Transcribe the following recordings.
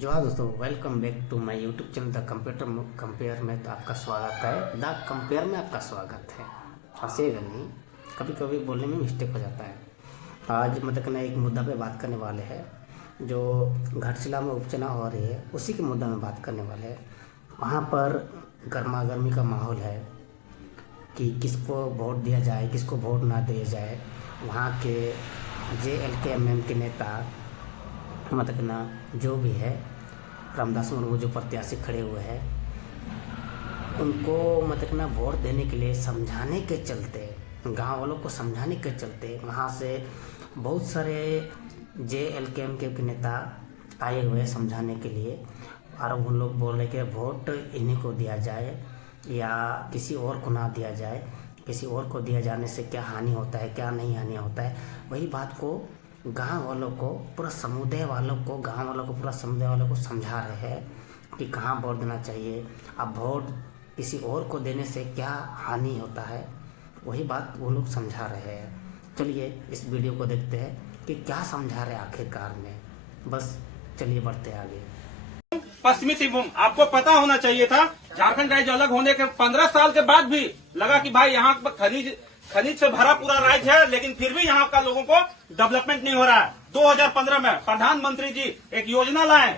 जो हाँ दोस्तों, welcome back to my YouTube channel the compare में तो आपका स्वागत है। द कंपेयर में आपका स्वागत है। हंसेगा नहीं, कभी कभी बोलने में मिस्टेक हो जाता है। आज मतलब एक मुद्दा पे बात करने वाले हैं, जो घाटशिला में उपचुनाव हो रही है, उसी के मुद्दा में बात करने वाले हैं। वहाँ पर गर्मा गर्मी का माहौल है कि किसको वोट दिया जाए, किसको वोट ना दिया जाए। वहाँ के JLK-MM के नेता मतलब ना जो भी है, रामदास मुर्मू जो प्रत्याशी खड़े हुए हैं, उनको मतलब ना वोट देने के लिए समझाने के चलते, गांव वालों को समझाने के चलते वहाँ से बहुत सारे JLK-MM के नेता आए हुए हैं समझाने के लिए। और उन लोग बोल रहे कि वोट इन्हीं को दिया जाए या किसी और को ना दिया जाए, किसी और को दिया जाने से क्या हानि होता है, क्या नहीं हानि होता है। वही बात को गांव वालों को, पूरा समुदाय वालों को, गांव वालों को, पूरा समुदाय वालों को समझा रहे हैं कि कहाँ वोट देना चाहिए। अब वोट किसी और को देने से क्या हानि होता है, वही बात वो लोग समझा रहे हैं। चलिए इस वीडियो को देखते हैं कि क्या समझा रहे हैं आखिरकार में। बस चलिए बढ़ते आगे। पश्चिमी सिंहभूम आपको पता होना चाहिए था, झारखंड राज्य अलग होने के 15 साल के बाद भी लगा कि भाई यहाँ पर खनिज से भरा पूरा राज्य है, लेकिन फिर भी यहाँ का लोगों को डेवलपमेंट नहीं हो रहा है। 2015 में प्रधानमंत्री जी एक योजना लाए,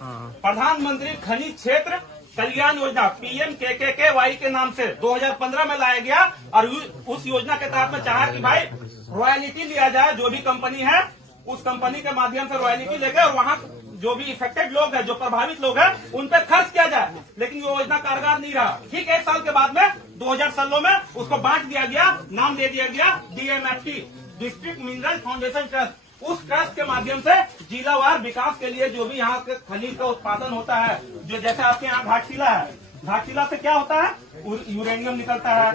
प्रधानमंत्री खनिज क्षेत्र कल्याण योजना PMKKY के नाम से 2015 में लाया गया। और उस योजना के तहत में चाहा कि भाई रॉयल्टी लिया जाए, जो भी कंपनी है उस कंपनी के माध्यम से रॉयल्टी लेकर और वहाँ जो भी इफेक्टेड लोग हैं, जो प्रभावित लोग हैं, उन पर खर्च किया जाए। लेकिन ये योजना कारगर नहीं रहा। ठीक 1 साल के बाद में 2016 में उसको बांट दिया गया, नाम दे दिया गया DMFT, district mineral foundation trust. उस ट्रस्ट के माध्यम से जिलावार विकास के लिए जो भी यहाँ के खनिज का उत्पादन होता है, जो जैसे आपके यहाँ घाटशिला है, घाटशिला से क्या होता है, यूरेनियम निकलता है,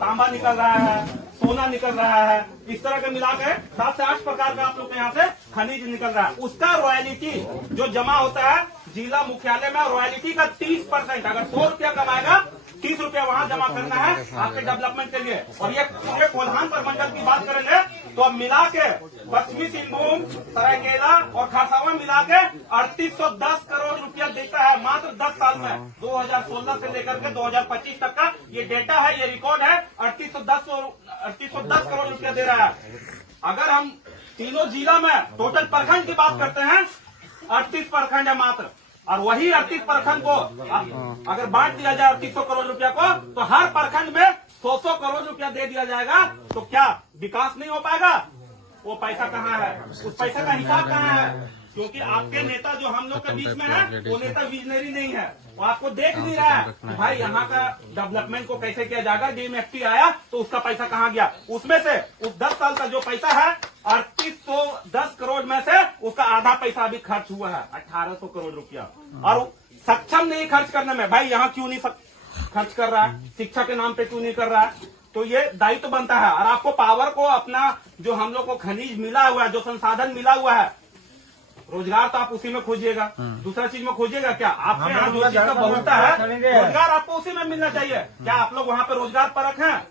तांबा निकल रहा है, सोना निकल रहा है, इस तरह के मिलाकर 7 से 8 प्रकार का आप लोग के यहाँ से खनिज निकल रहा है। उसका रॉयल्टी जो जमा होता है जिला मुख्यालय में, रॉयल्टी का 30%, अगर 100 रुपया कमाएगा 30 रुपया वहाँ जमा करना है आपके डेवलपमेंट के लिए। और ये पूरे कोल्हान प्रमंडल की बात करेंगे तो अब मिला के पश्चिमी सिंहभूम, सरायकेला और खरसावां मिला के 3810 करोड़ रुपया देता है मात्र 10 साल में। 2016 से लेकर के 2025 तक का ये डेटा है, ये रिकॉर्ड है। 3810 करोड़ रुपया दे रहा है। अगर हम तीनों जिला में टोटल प्रखंड की बात करते हैं, 38 प्रखंड है मात्र। और वही 38 प्रखंड को अगर बांट दिया जाए 3800 करोड़ रुपया को, तो हर प्रखंड में 100 करोड़ रुपया दे दिया जाएगा। तो क्या विकास नहीं हो पाएगा? वो पैसा कहाँ है? उस पैसा का हिसाब कहाँ है? क्योंकि आपके नेता जो हम लोग के बीच में है, वो नेता विजनरी नहीं है, वो आपको देख नहीं रहा है भाई यहाँ का डेवलपमेंट को कैसे किया जाएगा। DMFT आया तो उसका पैसा कहाँ गया? उसमें से उस 10 साल का जो पैसा है 3810 करोड़ में से उसका आधा पैसा अभी खर्च हुआ है, 1800 करोड़ रुपया। और सक्षम नहीं खर्च करने में, भाई यहाँ क्यों नहीं खर्च कर रहा है, शिक्षा के नाम पे क्यों नहीं कर रहा है? तो ये दायित्व तो बनता है। और आपको पावर को, अपना जो हम लोग को खनिज मिला हुआ है, जो संसाधन मिला हुआ है, रोजगार तो आप उसी में खोजिएगा, दूसरा चीज में खोजिएगा क्या? आपके यहाँ जो चीज का बहुलता है, रोजगार आपको उसी में मिलना चाहिए। क्या आप लोग वहाँ पे रोजगार परख हैं?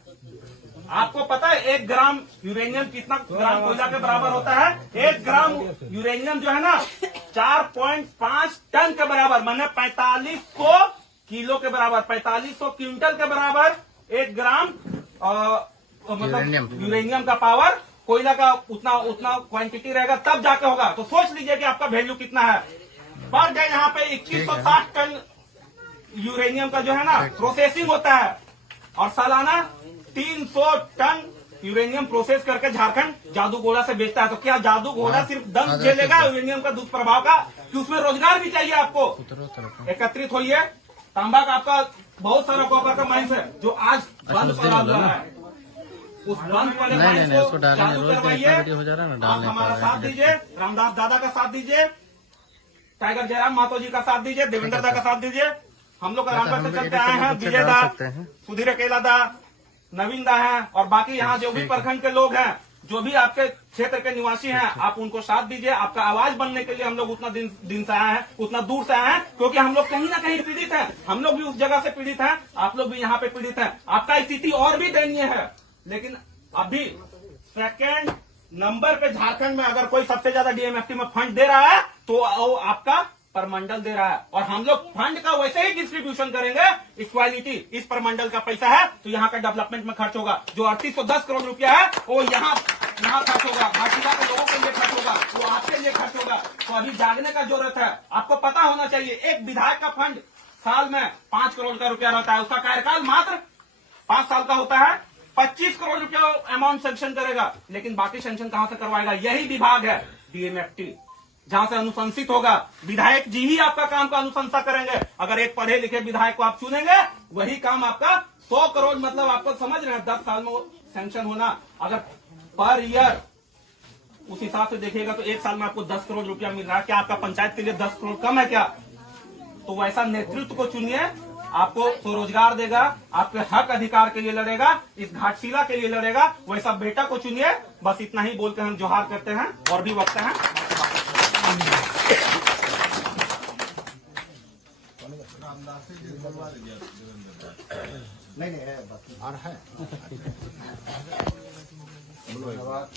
आपको पता है 1 ग्राम यूरेनियम कितना ग्राम कोयला के बराबर होता है? 1 ग्राम यूरेनियम जो है ना 4.5 टन के बराबर, माने 4500 किलो के बराबर, 4500 क्विंटल के बराबर 1 ग्राम मतलब यूरेनियम का पावर, कोयला का उतना क्वांटिटी रहेगा, तब जाके होगा। तो सोच लीजिए कि आपका वैल्यू कितना है। पर डे यहाँ पे 2160 टन यूरेनियम का जो है ना प्रोसेसिंग होता है, और सालाना 300 टन यूरेनियम प्रोसेस करके झारखंड जादू घोड़ा से बेचता है। तो क्या जादू घोड़ा सिर्फ दम झेलेगा यूरेनियम का दुष्प्रभाव का? कि उसमें रोजगार भी चाहिए आपको। एकत्रित होइए। तांबा का आपका बहुत सारा कॉपर का माइंस है जो आज बंद पड़ा हुआ है, उस बंद वाले माइंस को चालू करवाइए। आप हमारा साथ दीजिए, रामदास दादा का साथ दीजिए, टाइगर जयराम महतो जी का साथ दीजिए, देवेंद्र दा का साथ दीजिए। हम लोग रामगढ़ से चलते आए हैं, विजय दा, सुधीर अकेला दा, नवीन दा है, और बाकी यहाँ जो भी प्रखंड के लोग हैं, जो भी आपके क्षेत्र के निवासी हैं, आप उनको साथ दीजिए। आपका आवाज बनने के लिए हम लोग उतना दिन से आए हैं, उतना दूर से आए हैं, क्योंकि हम लोग कहीं ना कहीं पीड़ित हैं। हम लोग भी उस जगह से पीड़ित हैं, आप लोग भी यहाँ पे पीड़ित हैं। आपका स्थिति और भी दयनीय है, लेकिन अभी सेकेंड नंबर पे झारखंड में अगर कोई सबसे ज्यादा DMFT में फंड दे रहा है तो आपका परमंडल दे रहा है, और हम लोग फंड का वैसे ही डिस्ट्रीब्यूशन करेंगे। इक्वालिटी, इस परमंडल का पैसा है तो यहाँ का डेवलपमेंट में खर्च होगा। जो 3810 करोड़ रुपया है वो यहाँ खर्च होगा, घाटीला के लोगों के लिए खर्च होगा, वो आपके लिए खर्च होगा। तो अभी जागने का जरूरत है। आपको पता होना चाहिए एक विधायक का फंड साल में 5 करोड़ का रुपया रहता है, उसका कार्यकाल मात्र 5 साल का होता है। 25 करोड़ रुपया अमाउंट सेंक्शन करेगा, लेकिन बाकी सेंक्शन कहां से करवाएगा? यही विभाग है डीएमएफटी, जहां से अनुशंसित होगा। विधायक जी ही आपका काम का अनुशंसा करेंगे। अगर एक पढ़े लिखे विधायक को आप चुनेंगे, वही काम आपका 100 करोड़, मतलब आपको समझ रहे हैं 10 साल में सेंक्शन होना। अगर पर ईयर उस हिसाब से देखिएगा तो एक साल में आपको 10 करोड़ रुपया मिल रहा है। क्या आपका पंचायत के लिए 10 करोड़ कम है क्या? तो वैसा नेतृत्व को चुनिए, आपको स्वरोजगार देगा, आपके हक अधिकार के लिए लड़ेगा, इस घाटशिला के लिए लड़ेगा। वैसा बेटा को चुनिए। बस इतना ही बोल के हम जोहार करते हैं, और भी वक्त है। नहीं है बाकी और है। धन्यवाद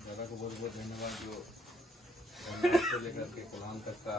दादा को, बहुत बहुत धन्यवाद जो से लेकर के कोलान तक का